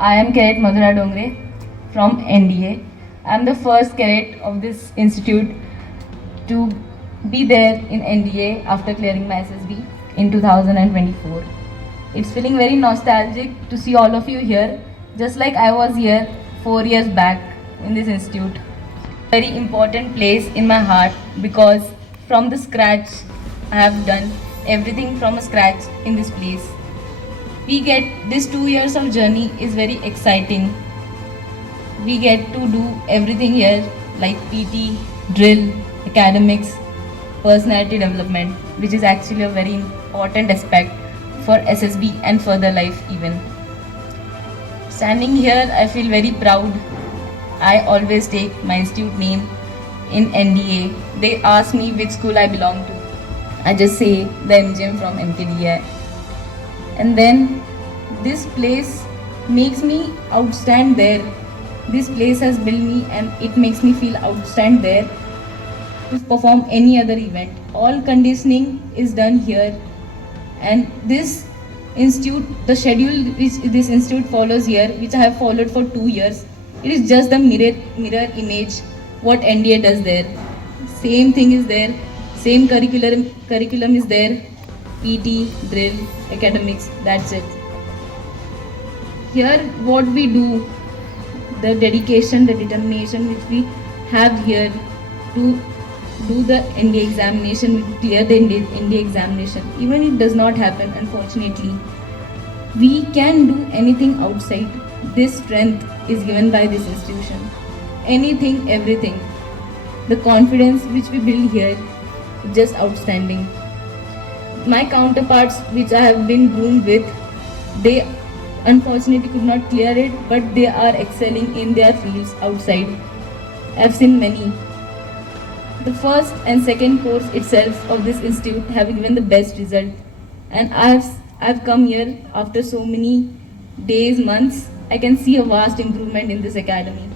I am Cadet Madhura Dongre from NDA. I am the first cadet of this institute to be there in NDA after clearing my SSB in 2024. It's feeling very nostalgic to see all of you here, just like I was here 4 years back in this institute. Very important place in my heart because from the scratch I have done everything from scratch in this place. We get this 2 years of journey is very exciting. We get to do everything here like PT, drill, academics, personality development, which is actually a very important aspect for SSB and further life even. Standing here, I feel very proud. I always take my institute name in NDA. They ask me which school I belong to. I just say the MGM from MKDI. And then this place makes me outstand there. This place has built me and it makes me feel outstand there to perform any other event. All conditioning is done here, and this institute, the schedule which this institute follows here, which I have followed for 2 years, it is just the mirror image what NDA does there. Same thing is there, same curriculum is there, PT, drill, academics, that's it. Here what we do, the dedication, the determination which we have here to do the NDA examination, we clear the NDA examination. Even it does not happen, unfortunately, we can do anything outside. This strength is given by this institution. Anything, everything. The confidence which we build here is just outstanding. My counterparts which I have been groomed with, they unfortunately could not clear it, but they are excelling in their fields outside. I have seen many. The first and second course itself of this institute have given the best result, and I've come here after so many days, months. I can see a vast improvement in this academy.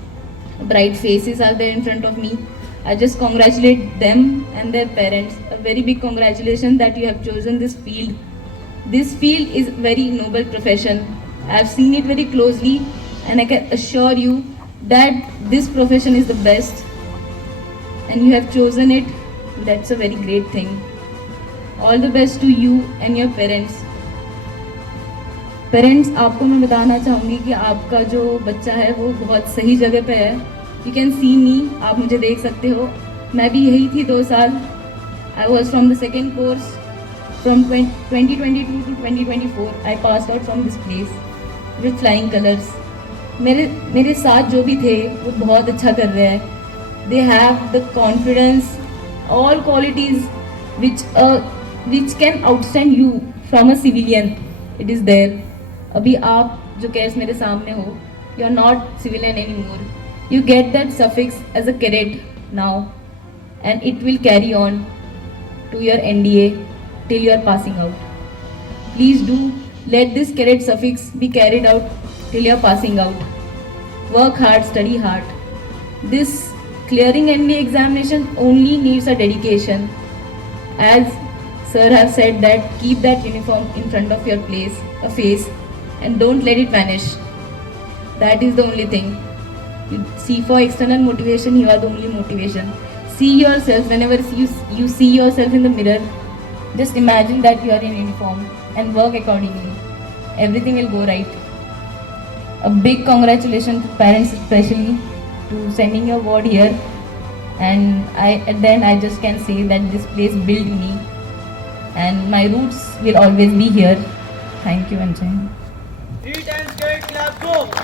Bright faces are there in front of me. I just congratulate them and their parents. A very big congratulations that you have chosen this field. This field is very noble profession. I have seen it very closely, and I can assure you that this profession is the best, and you have chosen it. That's a very great thing. All the best to you and your parents. Parents, आपको मैं बताना चाहूँगी कि आपका जो बच्चा है वो बहुत सही जगह पे है. यू कैन सी मी, आप मुझे देख सकते हो. मैं भी यही थी 2 साल. I was from the second course from 2022 to 2024. I pass out from this place with flying colours. मेरे साथ जो भी थे वो बहुत अच्छा कर रहे हैं. They have the confidence, all qualities which can outstand you from a civilian. It is there. अभी आप जो कैस मेरे सामने हो, you are not civilian any more. You get that suffix as a cadet now, and it will carry on to your NDA till you are passing out. Please do let this cadet suffix be carried out till you are passing out. Work hard, study hard. This clearing NDA examination only needs a dedication. As sir have said that keep that uniform in front of your face, and don't let it vanish. That is the only thing. You see, for external motivation, you are the only motivation. See yourself whenever you see yourself in the mirror. Just imagine that you are in uniform and work accordingly. Everything will go right. A big congratulations to parents, especially to sending your word here. And at the end, I just can say that this place built me, and my roots will always be here. Thank you, and Jai Hind. 3 times great clap, go!